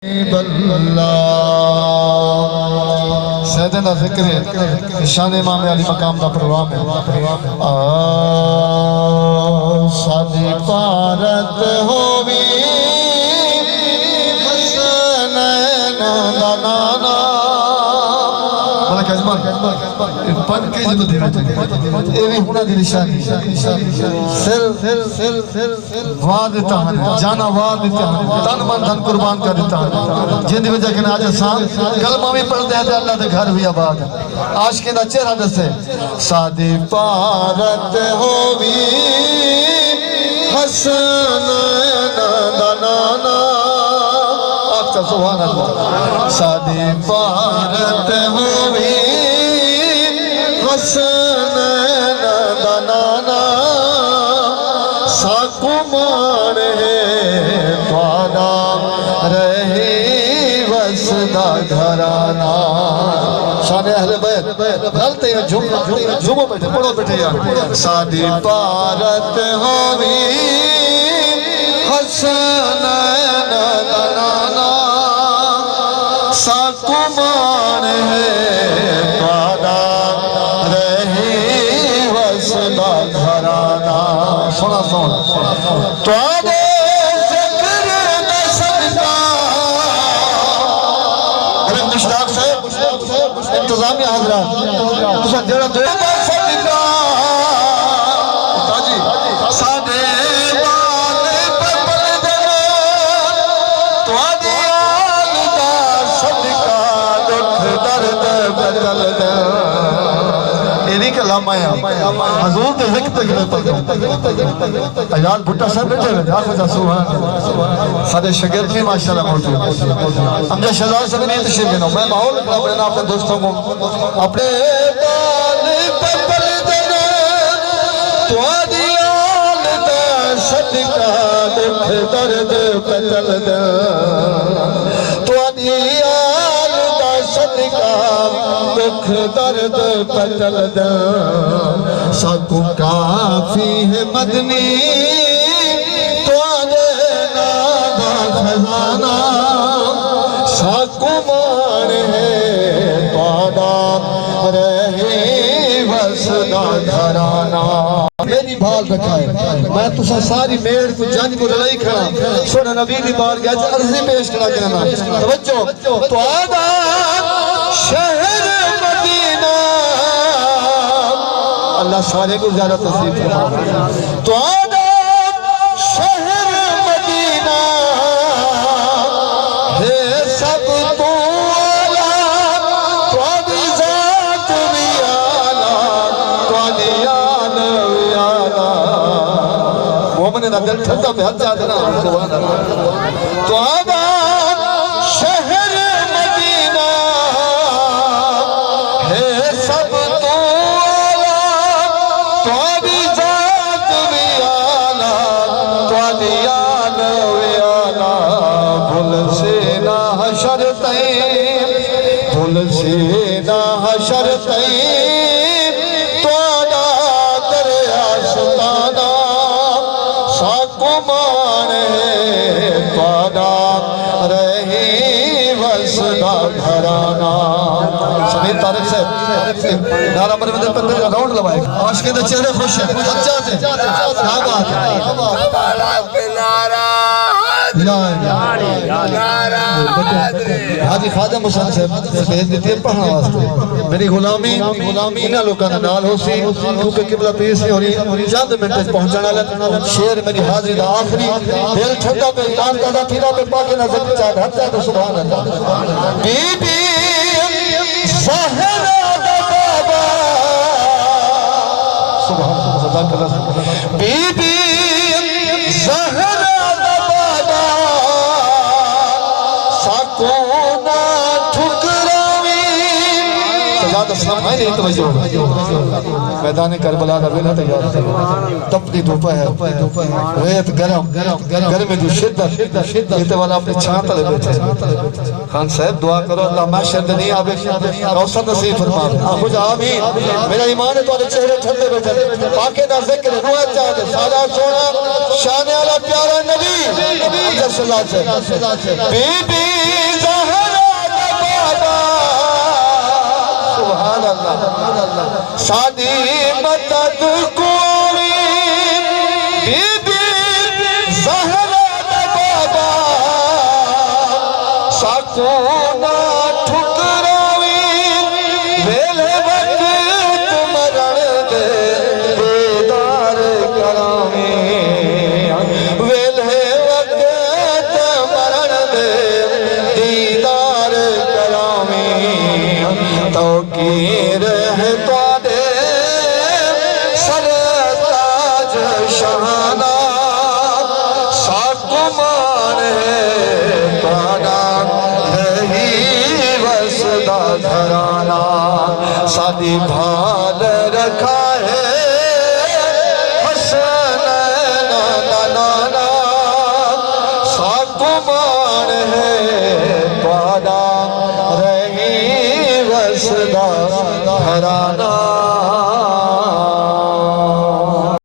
سیدنا ذکر شان امام علی مقام دا پروگرام ہے سادی پارت ہووی حسنین دا نانا ملک اجمان پن کے جو دینا چاہیے ایوی ہونا دی نشانی سر وعد دیتا ہے جانا وعد دیتا ہے تن من دھن قربان کر دیتا ہے جن دی وجہ کہ آج انسان کلمہ بھی پڑھ دیا تھے اللہ دے گھر بھی آباد عاشقیں دا چہرہ دسے سادی پارت ہووی حسنین دا نانا آپ کا سبحان اللہ سادی پارت ہووی حسنین دا نانا ساکو مان ہے توانا رہی وسدا گھرانا شان اہل بیت غلطے ہیں جمعہ بیٹھے پڑھو بیٹھے یار سادی پارت ہووی حسنین دا نانا ساکو مان ہے توانا رہی وسدا گھرانا سونا سونا توانے انتظامی حضرات تسا دیڑا دیڑا صدقہ تاجی سادے بانے پر بلدن تو آدھی آلدہ صدقہ دکھ درد بدل دن ایدی کلام آیا حضور دے ذکر تک لیتا ایان بھٹا صاحب بیٹھے ہوئے آخر جا سبحان سادے شگرد بھی ماشاءاللہ موجود امجھا شہزاد سے بھی نہیں تشریف گنو میں ماحول اپنے اپنے دوستوں کو اپنے بانے پر بلدن تو آدھی آلدہ صدقہ دکھ درد بدل دن تو آدھی آلدہ صدقہ دکھ درد بدل دن ساکو کافی ہے مدنی تو آدھے نادا خزانہ ساکو مان ہے توانا رہی وسدا گھرانا میری بھال رکھائے میں تسا ساری میڑ کو جانج کو لڑائی کھڑا سونا نبی دی بار گیا عرضی پیش کرا کرنا توجہ تو آدھا شہر مدینہ اللہ سارے کو زیادہ تصریف کرنا تو آدھا شہر مدینہ ہے سب تو آلہ تو آدھی ذات بھی آلہ تو آدھی آلہ بھی آلہ مومن نے دل ٹھنڈا پہ ہاتھ جاتے نا سبحان اللہ تو آدھا شہر مدینہ ہے سب تو آلہ تو آدھی ذات بھی آلہ تو آدھی آلہ بھی آلہ بھول سے نہ حشر تئیں بھول سے نہ حشر تئیں تو آدھا دریا ستانہ ساکو مان ہے توانا رہی وسدا گھرانا سمیر طارق صاحب نعرہ مرمدر پر راؤنڈ لوائے عاشقیں دے چہرے خوش ہیں اچھا سے کیا بات ہے حاجی خادم حسین صاحب بھیج دیتی ہے پڑھنا واسطے میری غلامی انہا لوگاں نے نال ہو سی کیونکہ قبلہ پیر سے ہونی چند منٹ پہنچانا لگ شیر میری حاضری دا آخری دل ٹھنڈا پہ کان دادا تھیرا پہ پاکے نظر چاہت ہر چاہت سبحان اللہ بی بی زہرہ دا بابا سبحان اللہ بی بی زہرہ دا بابا ساکو نا ٹھکراوی سجاد بیان اسلام میں نہیں توجہ میدان کربلا دا ویلا تیار تپتی دھوپا ہے ریت گرم گرمی دی شدت یہ تو والا اپنی چھانتا لے بیٹھے خان صاحب دعا کرو اللہ محشر دنی آبے روشن نصیب فرما آخو جا آمین میرا ایمان ہے تو آدھے چہرے ٹھنڈے بیٹھے پاکے دا ذکر روایت چاہتے سادہ سونا شان علا پیارا نبی صلی اللہ سے بی بی زہرہ بابا سبحان اللہ سادی مدد کوری بی بی زہرہ بابا ساکونا ٹھکراوی ویلے وقت مرن دے بیدار کراوی ویلے وقت مرن دے دیدار کراوی توقیر ہے تو دے سر تاج شہانہ ساکمان ہے توانا رہی وسدہ گھرانا سادی بھال رکھا ہے حسن نانا ساکمان ہے توانا رہی وسدہ گھرانا